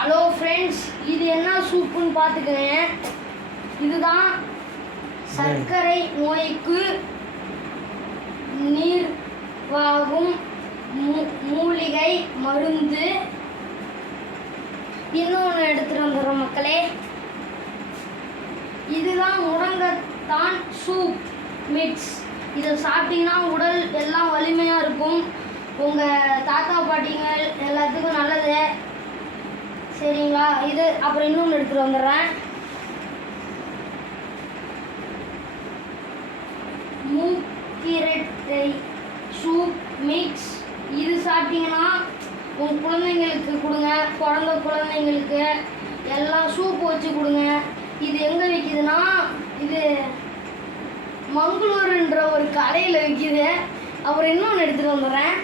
Hello friends, இது என்ன சூப்புன்னு பார்த்துக்கங்க. இதுதான் சர்க்கரை நோய்க்கு நீர்வாகும் மூலிகை மருந்து. இன்னொன்று எடுத்துகிட்டு வந்துடுறோம் மக்களே. இதுதான் முருங்கைத்தான் சூப் மிக்ஸ். இதை சாப்பிட்டீங்கன்னா உடல் எல்லாம் வலிமையாக இருக்கும். உங்கள் தாத்தா பாட்டிங்கள் எல்லாத்துக்கும் நல்லது. சரிங்களா? இது அப்புறம் இன்னொன்று எடுத்துகிட்டு வந்துடுறேன். மூக்கிரட்டை சூப் மிக்ஸ். இது சாப்பிட்டீங்கன்னா உங்கள் குழந்தைங்களுக்கு கொடுங்க. பிறந்த குழந்தைங்களுக்கு எல்லாம் சூப் வச்சு கொடுங்க. இது எங்கே விற்கிதுன்னா, இது மங்களூருன்ற ஒரு கடையில் விற்கிது. அப்புறம் இன்னொன்று எடுத்துகிட்டு வந்துடுறேன்.